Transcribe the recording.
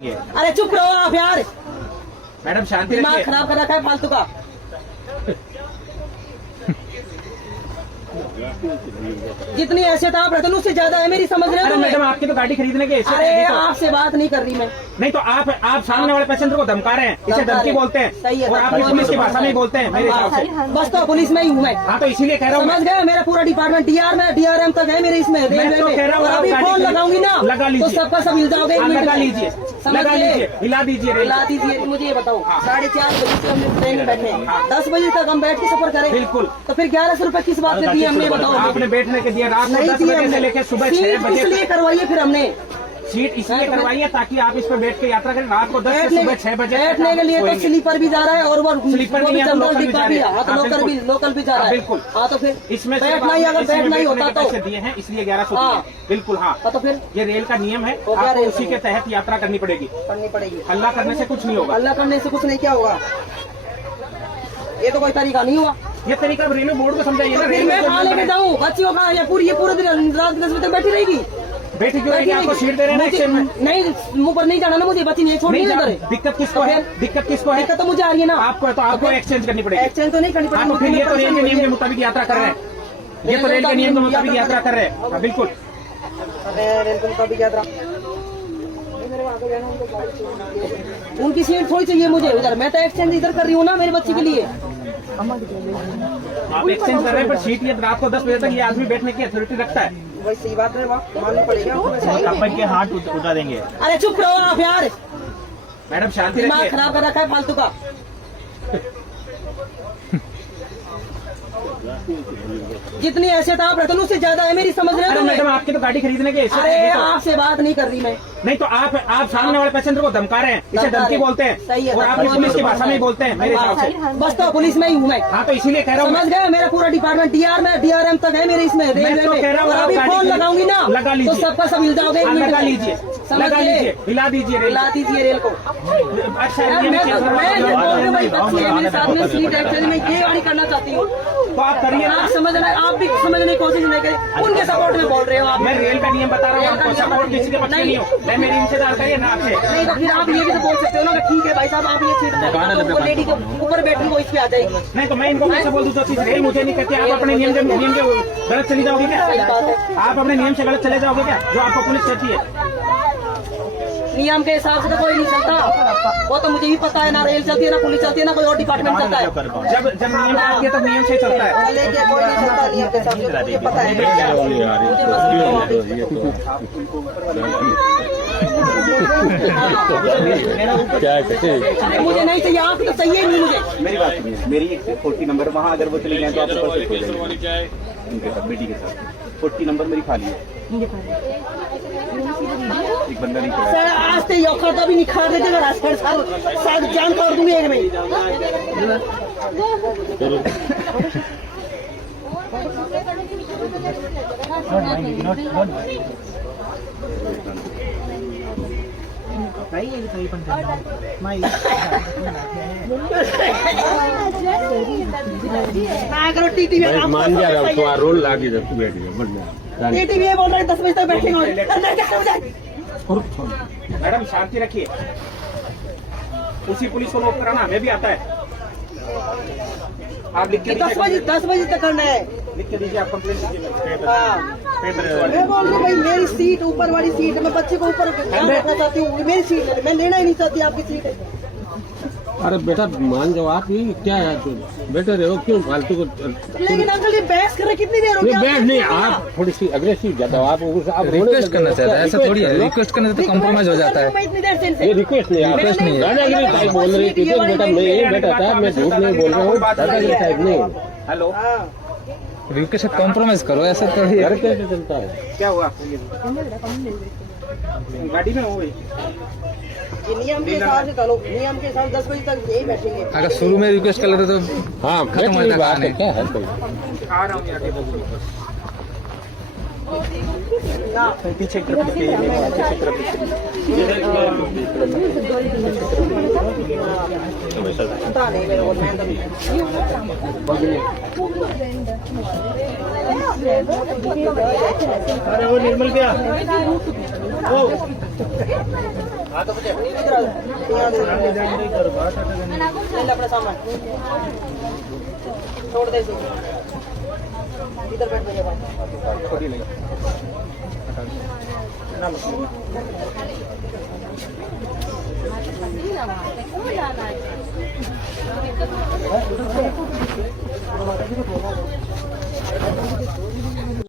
अरे चुप रहो आप यार, मैडम शांति दिमाग रखिए। खराब कर रखा है फालतू का। जितनी हैसियत आप रहते हैं उससे ज्यादा है मेरी, समझ रहे हो अरे तुम्हें? मैडम आपकी तो गाड़ी खरीदने के हिस्से अरे नहीं तो, आपसे बात नहीं कर रही मैं। नहीं तो आप सामने वाले पैसेंजर को धमका रहे हैं, इसे धमकी बोलते हैं। सही है, और आप पुलिस की भाषा में ही बोलते हैं मेरे हिसाब से। बस तो पुलिस में ही हूँ मैं। हाँ तो इसीलिए कह रहा हूँ समझ गए, मेरा पूरा डिपार्टमेंट डीआर में DRM तक है मेरे इसमें रेलवे तो में। कह रहा हूँ और आप अभी गाड़ी फोन लगाऊंगी ना लगा तो लीजिए। सबका सब हिल जाओगे। हाँ, लगा लीजिए, लगा लीजिए, हिला दीजिए रेल। हिला दीजिए। मुझे ये बताओ 4:30 बजे से हम ट्रेन में बैठे हैं, 10 बजे तक हम बैठ के सफर करें। बिल्कुल। तो फिर 1100 रुपए किस बात से दिए हमने, बताओ। आपने बैठने के दिया रात को नहीं 10 दिए बजे से हमने। लेकर सुबह 6 सीट बजे इसलिए करवाइए फिर हमने, सीट इसलिए करवाइए ताकि आप इस पर बैठ के यात्रा करें। रात को 10 से सुबह 6 बजे बैठने के लिए तो सोएंगे। स्लीपर भी जा रहा है और वो स्लीपर वो नहीं भी है तो जनरल लोकल भी डिब्बा जा भी रहे है। हैं। हाँ तो हाँ, लोकल भी जा रहा है। बिल्कुल। हाँ तो फिर इसमें सिर्फ बैठना ही, अगर इसमें बैठना ही बैठने होता के तो पैसे दिए हैं इसलिए 1100 हाँ। दिए। बिल्कुल हाँ, तो फिर ये रेल का नियम है, तो क्या आपको रेल उसी का के तहत यात्रा करनी पड़ेगी। करनी पड़ेगी। हल्ला करने से कुछ नहीं होगा। अल्लाह करने से कुछ नहीं, क्या होगा? ये तो कोई तरीका नहीं हुआ। ये तरीका रेलवे बोर्ड को समझाइए ना। फिर रेलवे मैं कहाँ लेके जाऊँ बच्ची को? कहाँ ये पूरे दिन रात 10 बजे तक बैठी रहेगी? बैठी क्यों रहेगी? आपको सीट दे रहे हैं ना एक्सचेंज में। नहीं, मुंह पर नहीं जाना ना मुझे, बच्ची नहीं छोड़नी नहीं है जा- इधर। दिक्कत किसको है? दिक्कत किसको है? दिक्कत तो मुझे आ रही है ना। आपको एक्सचेंज करनी पड़ेगी। एक्सचेंज तो नहीं करनी हाँ तो फिर ये तो रेल के नियम के मुताबिक यात्रा कर रहे हैं। ये तो रेल के नियम के मुताबिक यात्रा कर रहे हैं। हाँ, बिल्कुल। रेल के मुताबिक यात्रा। उनकी सीट थोड़ी चाहिए मुझे उधर, मैं तो एक्सचेंज इधर कर रही हूँ ना मेरे बच्ची के लिए। आप एक्सचेंज कर रहे हैं पर सीट ये रात को 10 बजे तक ये आदमी बैठने की अथॉरिटी रखता है। वही सही बात है, माननी पड़ेगा। अपन के हाथ उठा देंगे। अरे चुप रहो आप यार, मैडम शांति दिमाग रखिए। खराब कर रखा है फालतू का। जितनी हैसियत आप रहते हैं उससे ज्यादा है मेरी, समझ रहे हो अरे तुम्हें? मैडम आपकी तो गाड़ी खरीदने के हिस्से अरे नहीं तो, आपसे बात नहीं कर रही मैं। नहीं तो आप सामने वाले पैसेंजर को धमका रहे हैं, इसे धमका धमकी रहे। बोलते हैं। सही है, और आप धमकी पुलिस की भाषा में ही बोलते हैं मेरे हिसाब से। बस तो पुलिस में ही हूँ मैं। हाँ तो इसीलिए कह रहा हूँ। समझ गए, मेरा पूरा डिपार्टमेंट DRM तक है मेरे इसमें रेलवे तो में। कह रहा हूँ और आप अभी गाड़ी फोन खरीद- लगाऊंगी ना लगा तो लीजिए। सबका सब हिल जाओगे। हाँ, लगा लीजिए, समझ लगा गए? लीजिए, हिला दीजिए रेल। हिला दीजिए रेल को। अच्छा यार, ये मैं चीज़ बोल करवा- रही हूँ भाई, बच्ची है मेरे साथ में, सीट एक्सचेंज में ये गाड़ी करना चाहती हूँ। तो आप करिए ना। आप समझना, आप भी समझने की कोशिश नहीं करें, उनके सपोर्ट में बोल रहे हो आप। मैं रेल का नियम बता रहा हूँ रेल का आपको, नियम सपोर्ट किसी के पक्ष में नहीं हो। मैं मेरी इनसे दाल करिए ना आपसे। नहीं तो फिर आप ये भी तो बोल सकते हो ना कि ठीक है भाई साहब, आप ये सीट वो लेडी के ऊपर बैठी वो इस पे आ जाएगी। नहीं तो मैं इनको कैसे बोल दूँ जो चीज रेल मुझे नहीं कहती। आप अपने नियम के गलत चली जाओगे क्या? सही बात है। आप अपने नियम से गलत चले जाओगे क्या जो आपको पुलिस कहती है? नियम के हिसाब से तो कोई नहीं चलता, वो तो मुझे भी पता है। ना रेल चलती है, ना पुलिस चलती है, ना कोई और डिपार्टमेंट चलता है। जब नियम आती है तो नियम से चलता है। लेके कोई नहीं चलता नियम के हिसाब से, मुझे पता है। मुझे अरे मुझे नहीं चाहिए, आप तो चाहिए नहीं मुझे। मेरी बात सुनिए, मेरी 40 नंबर वहाँ अगर वो चली जाए तो आपको उनके साथ बेटी के साथ 40 नंबर मेरी खाली है। एक बंदा नहीं खड़ा है। सर आज तो ये औखा भी निखार देते ना रास्ते साथ जान तोड़ दूंगी एक में। अगर टीटी में मान जा रहा हूँ तुम्हारा रोल लागी तू बैठ गया बढ़िया। टीटी में बोल रहे 10 बजे तक बैठेंगे अंदर क्या हो जाए। मैडम शांति रखिए। उसी पुलिस को नोट कराना हमें भी आता है। आप लिख के 10 बजे तक करना है। लिख के दीजिए, आप कंप्लेंट दीजिए। हाँ मैं बोल रही हूँ भाई, मेरी सीट ऊपर वाली सीट है, मैं बच्चे को ऊपर ध्यान रखना चाहती हूँ। मेरी सीट है, मैं लेना ही नहीं चाहती आपकी सीट। अरे बेटा मान जाओ आप, ये क्या है तू बेटे रहो क्यों फालतू को। लेकिन अंकल ये बहस कर रहे कितनी देर हो गई? ये बैठ नहीं, आप थोड़ी सी अग्रेसिव ज्यादा आप रिक्वेस्ट करना चाहता है, ऐसा थोड़ी है। रिक्वेस्ट करने से तो कॉम्प्रोमाइज हो जाता है। मैं इतनी देर से इनसे ये रिक्वेस्ट नहीं, आप रिक्वेस्ट नहीं है। दादागिरी टाइप बोल रही थी बेटा। मैं ये बेटा था, मैं झूठ नहीं बोल रहा हूँ, दादागिरी टाइप नहीं। हेलो, रिक्वेस्ट से कॉम्प्रोमाइज करो, ऐसा थोड़ी घर है। कैसे चलता है? क्या हुआ? गाड़ी में हो गई। ये नियम के हिसाब से चलो, नियम के हिसाब 10 बजे तक यही बैठेंगे। अगर शुरू में रिक्वेस्ट कर लेते तो हाँ खत्म हो बैठने की जाता बात है, है। क्या है कोई। आ रहा हूँ आगे पीछे की तरफ पीछे की तरफ पता नहीं मेरे को, मैं अरे वो निर्मल क्या? इधर आ जाओ। ले ले अपना सामान छोड़ दे इसे। इधर बैठ भैया बात। छोटी नहीं जाना है